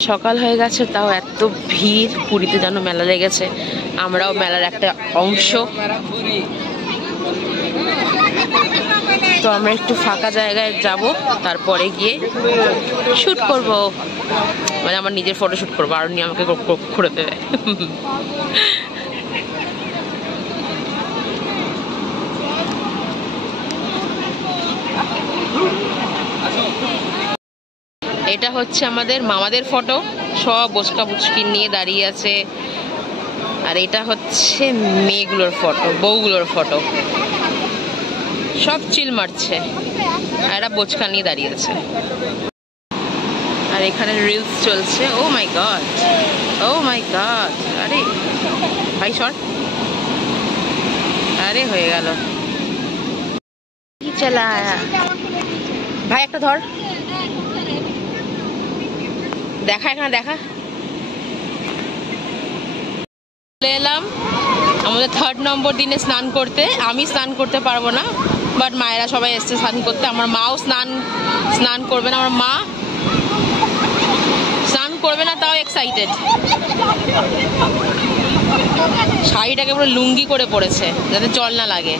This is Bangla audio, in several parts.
সকাল হয়ে গেছে, তাও এত ভিড়। পুরীতে যেন মেলা লেগেছে, আমরাও মেলার একটা অংশ। তো আমরা একটু ফাঁকা জায়গায় যাব, তারপরে গিয়ে শ্যুট করব, মানে আমার নিজের ফটো শ্যুট করবো, আর উনি আমাকে করে দেবে। এটা হচ্ছে আমাদের মামাদের ফটো, সব বোচকা বুচকি নিয়ে দাঁড়িয়ে আছে। আর এটা হচ্ছে মেয়েগুলোর ফটো, বউগুলোর ফটো, সব চিল মারছে, আর এরা বোচকা নিয়ে দাঁড়িয়ে আছে। আর এখানে রিলস চলছে। ও মাই গড, ও মাই গড। আরে ভাই সর, আরে হয়ে গেল। কি চালা ভাই, একটা ধর, দেখা এখানে দেখা। চলে এলাম আমাদের 3rd নম্বর দিনে স্নান করতে। আমি স্নান করতে পারবো না, বাট মায়েরা সবাই এসছে স্নান করতে। আমার মাও স্নান করবে না, আমার মা স্নান করবে না, তাও এক্সাইটেড। শাড়িটাকে পুরো লুঙ্গি করে পড়েছে যাতে জল না লাগে।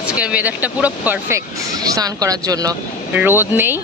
আজকের ওয়েদারটা পুরো পারফেক্ট স্নান করার জন্য, রোদ নেই।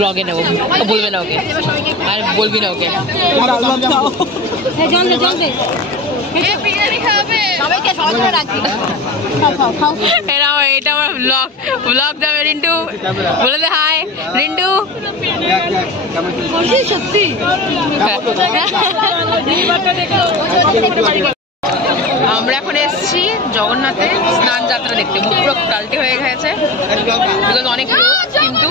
ব্লগে নেবো, বলবে না ওকে, আর বলবি না ওকে। এটা আমার ব্লগ যাবে। রিন্টু বলে দে হাই। রিন্টু সত্যি আমরা এখন এসেছি জগন্নাথে স্নান যাত্রা দেখতে। মুখ পুরো কালটে হয়ে গেছে, বিকজ অনেক লোক, কিন্তু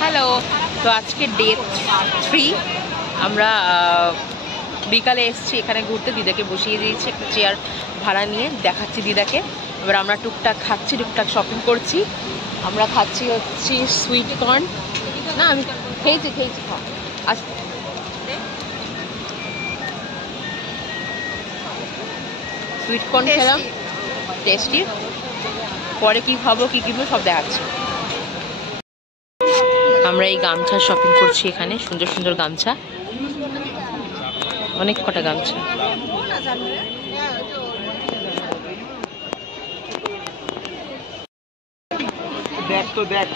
হ্যালো, তো আজকে ডে 3। আমরা বিকালে এসেছি এখানে ঘুরতে, দিদাকে বসিয়ে দিয়েছি একটা চেয়ার ভাড়া নিয়ে, দেখাচ্ছি দিদাকে। এবার আমরা টুকটাক খাচ্ছি, টুকটাক শপিং করছি। আমরা খাচ্ছি হচ্ছে সুইট কর্ন, না আমি খেয়েছি আজ সুইট কর্ন খেলাম, টেস্টি। পরে কি খাবো কি কিনবো সব দেখাচ্ছি। আমরা এই গামছা শপিং করছি এখানে, সুন্দর সুন্দর গামছা, অনেক কটা গামছা। দেখ তো দেখ,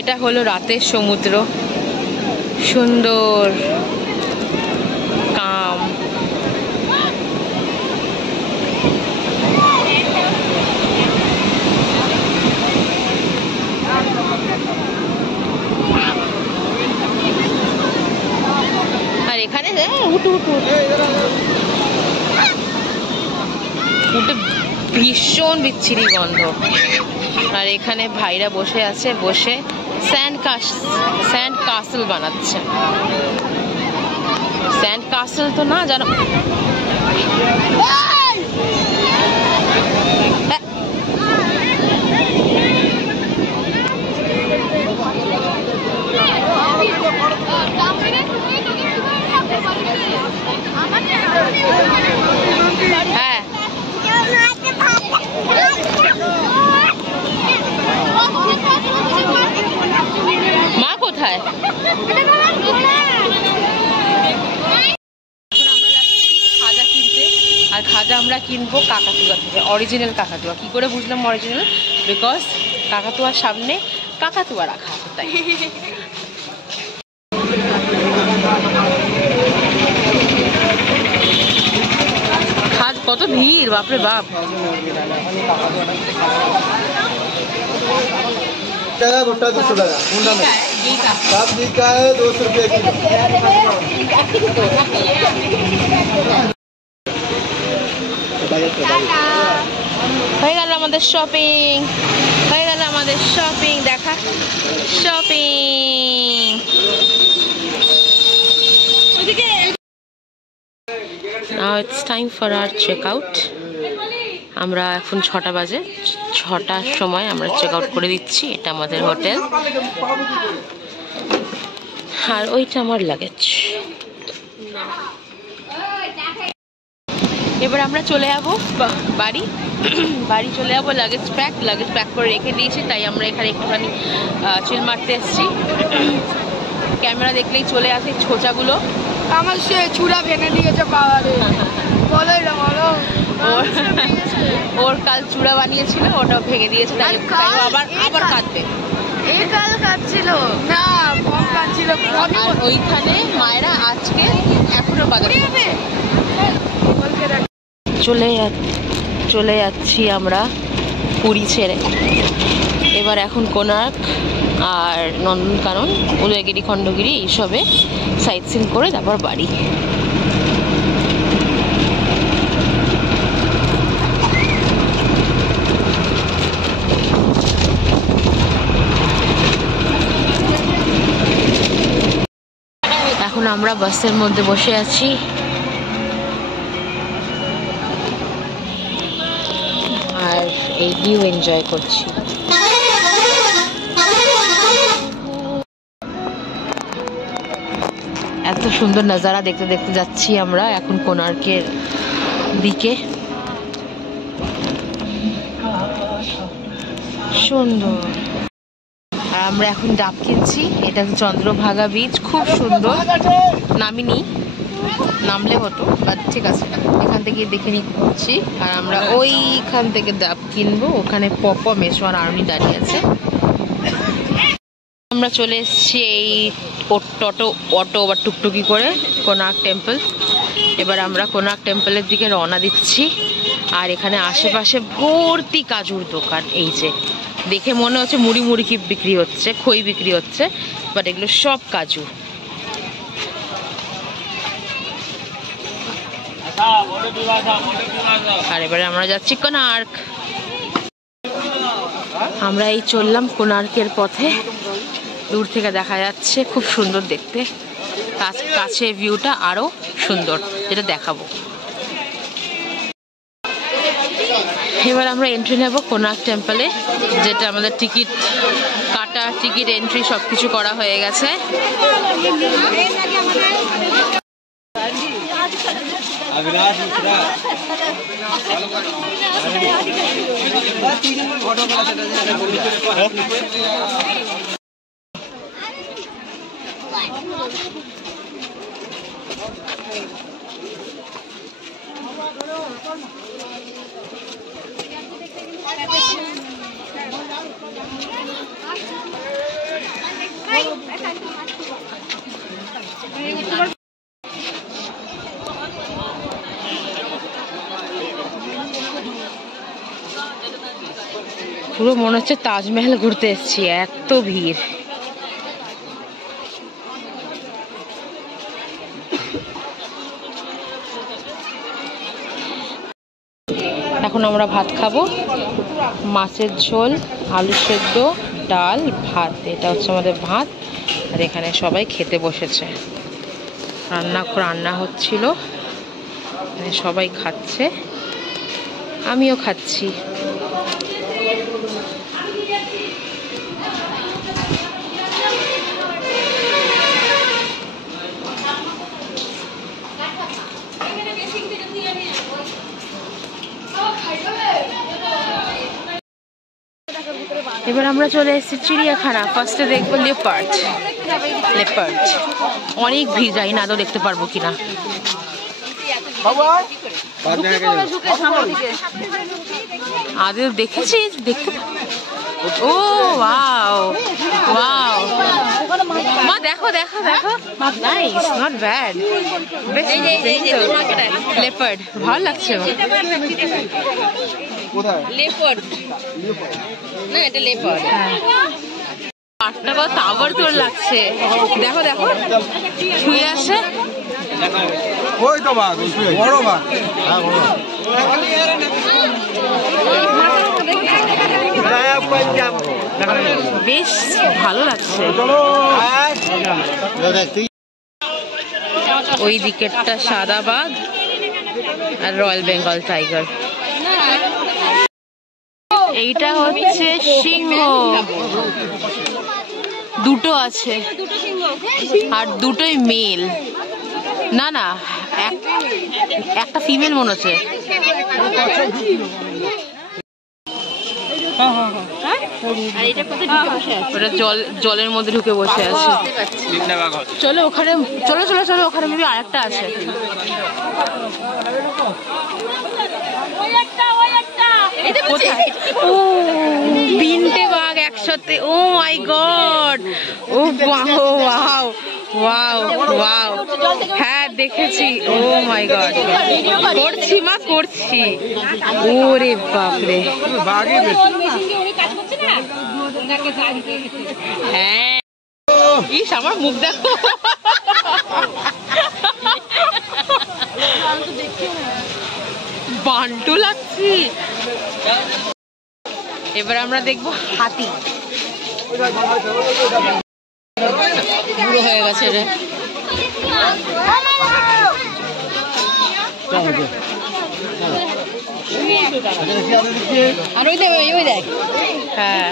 এটা হলো রাতের সমুদ্র, সুন্দর কাম। আর এখানে ভীষণ বিচ্ছিরি গন্ধ। আর এখানে ভাইরা বসে আছে, বসে স্যান্ড কাসল বানাচ্ছে। স্যান্ড কাসল তো না জানো, কিনবো কাকাতুয়া থেকে, অরিজিনাল কাকাতুয়া। কি করে বুঝলাম অরিজিনাল? বিকজ কাকাতুয়ার সামনে কাকাতুয়া রাখা আছে তাই। কত ভিড়, বাপরে বাপ। भुट्टा 200 টাকা सब घी का है 200 रुपये किलो। হয়ে গেল আমাদের শপিং, হয়ে গেল আমাদের শপিং, দেখা shopping. Now it's time for our checkout. আমরা এখন 6টা বাজে, 6টার সময় আমরা চেক আউট করে দিচ্ছি। এটা আমাদের হোটেল, আর ওইটা আমার লাগেজ। এবার আমরা চলে যাবো বাড়ি, বাড়ি চলে যাবো। লাগেজ প্যাক করে রেখে দিয়েছি, তাই আমরা এখানে একটুখানি চিল মারতে এসেছি। ক্যামেরা দেখলেই চলে আসে ছোচাগুলো। আমার সে চূড়া ভেঙে দিয়েছে পাওয়ারে, বলোই না বলো। ওর কাল চূড়া বানিয়েছিল, ওটা ভেঙে দিয়েছে, তাই আবার কাঁদবে। এই কাল কাঁদছিল না, কম কাঁদছিল। আর ওইখানে মায়েরা আজকে এখনো বাজার চলে যাচ্ছি আমরা পুরী ছেড়ে। এবার এখন কোণার্ক আর নন্দনকানন, উদয়গিরি, খণ্ডগিরি এইসবে সাইট সিন করে তারপর বাড়ি। এখন আমরা বাসের মধ্যে বসে আছি, আর এই ভিউ এনজয় করছি। এত সুন্দর নজারা দেখতে দেখতে যাচ্ছি আমরা এখন কোণার্কের দিকে। সুন্দর। আর আমরা এখন ডাব কিনছি। এটা চন্দ্রভাগা বীচ, খুব সুন্দর। নামিনি, নামলে হতো, বাট ঠিক আছে, এখান থেকে দেখে নিচ্ছি। আর আমরা ওইখান থেকে ডাব কিনবো, ওখানে পপম মেশোয়ার আর্মি দাঁড়িয়ে আছে। আমরা চলে এসেছি এই অটো বা টুকটুকি করে কোণার্ক টেম্পল। এবার আমরা কোণার্ক টেম্পলের দিকে রওনা দিচ্ছি। আর এখানে আশেপাশে ভর্তি কাজুর দোকান। এই যে দেখে মনে হচ্ছে মুড়ি কি বিক্রি হচ্ছে, খই বিক্রি হচ্ছে, বাট এগুলো সব কাজু। আর এবারে আমরা যাচ্ছি কোণার্ক। আমরা এই চললাম কোণার্কের পথে। দূর থেকে দেখা যাচ্ছে, খুব সুন্দর দেখতে। কাছে ভিউটা আরো সুন্দর, যেটা দেখাবো। এবার আমরা এন্ট্রি নেব কোণার্ক টেম্পলে, যেটা আমাদের টিকিট কাটা, টিকিট এন্ট্রি সবকিছু করা হয়ে গেছে। পুরো মনে হচ্ছে তাজমহল ঘুরতে এসেছি, এত ভিড়। এখন আমরা ভাত খাবো, মাছের ঝোল, আলু সেদ্ধ, ডাল, ভাত। এটা হচ্ছে আমাদের ভাত। আর এখানে সবাই খেতে বসেছে, রান্না হচ্ছিল, সবাই খাচ্ছে, আমিও খাচ্ছি। এবার আমরা চলে এসেছি চিড়িয়াখানা। ফার্স্টে দেখবো লেপার্ড। অনেক ভিড়, যাই না আদৌ দেখতে পারবো কিনা। আদে দেখেছিস? দেখতে ও ওয়াও ওয়াও মা দেখো দেখো দেখো নাইস নট ব্যাড বেশ লেপার্ড ভালো লাগছে লেপার্ড না এটা লেপার্ড পাটটা কত টাওয়ার তোর লাগছে দেখো দেখো শুয়ে আসে ওই তো বাঘ বড় বাঘ বেশ ভালো লাগছে ওই দিকেরটা সাদা বাঘ আর রয়্যাল বেঙ্গল টাইগার এইটা হচ্ছে সিংহ দুটো আছে আর দুটোই মেল না না একটা ফিমেল মনে হচ্ছে ওটা জলের মধ্যে ঢুকে বসে আছে চলো ওখানে চলো চলো চলো ওখানে মেবি আরেকটা আছে তিনটে বাঘ একসাথে ও মাই গড ও ওয়াও ওয়াও ওয়াও হ্যাঁ দেখেছি ও মাই গড করছি মা করছি ওরে বাপরে হ্যাঁ ইস আমার মুখ দেখো বান্টু লাগছি এবার আমরা দেখবো হাতি পুরো হয়ে গেছে রে আর ওই দেখ ওই দেখ হ্যাঁ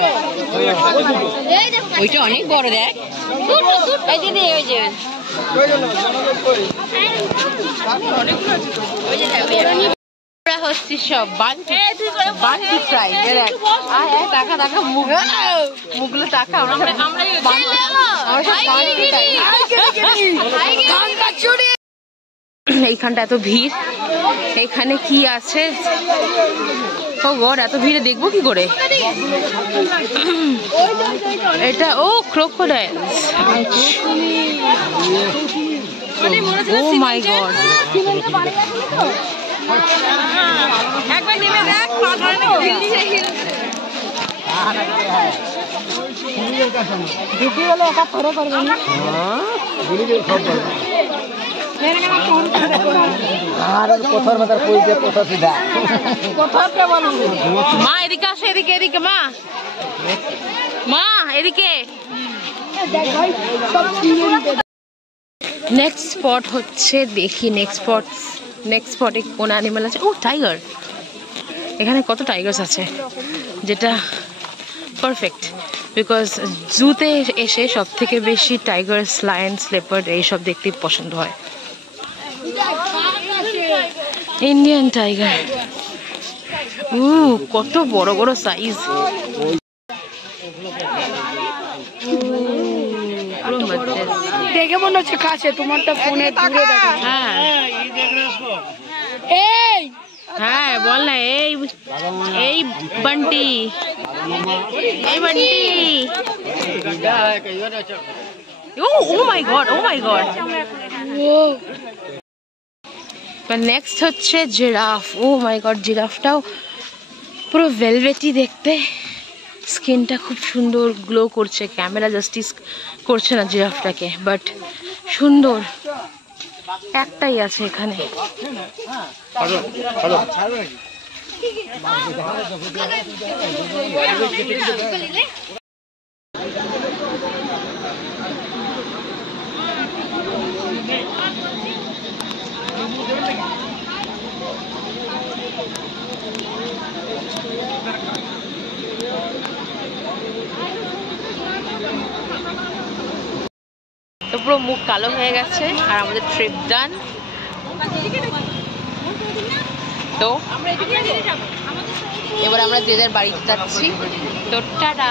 ওইটা অনেক বড় দেখ এই দিদি ওই যে হচ্ছে সব বান্টি ফ্রাই টাকা টাকা মুখগুলো টাকা এইখানটা এত ভিড় এখানে কি আছে ও গড এত ভিড়ে দেখবো কি করে এটা ও ক্রোকোডাইলস ও মাই গড একবার নেমে দেখ পা ধরে না ঢুকে গেলে একা ধরে করবে না মা এদিকে আসো এদিকে এদিকে মা মা এদিকে নেক্সট স্পট হচ্ছে দেখি নেক্সট স্পটে কোন অ্যানিমাল আছে ও টাইগার এখানে কত টাইগার্স আছে যেটা পারফেক্ট বিকজ জুতে এসে সব থেকে বেশি টাইগার্স লায়ন্স লেপার্ড এইসব দেখতে পছন্দ হয় ইন্ডিয়ান টাইগার কত বড় বড় সাইজ দেখে মনে হচ্ছে কাছে তোমারটা ফোনে দূরে দেখা হ্যাঁ এই হ্যাঁ বল না এই বান্টি ও মাই গড নেক্সট হচ্ছে জিরাফ ও মাই গড জিরাফটাও পুরো ভেলভেটি দেখতে স্কিনটা খুব সুন্দর গ্লো করছে ক্যামেরা জাস্টিস করছে না জিরাফটাকে বাট সুন্দর একটাই আছে এখানে তো পুরো মুখ কালো হয়ে গেছে আর আমাদের ট্রিপ ডান তো এবার আমরা যে যার বাড়িতে যাচ্ছি তো টাটা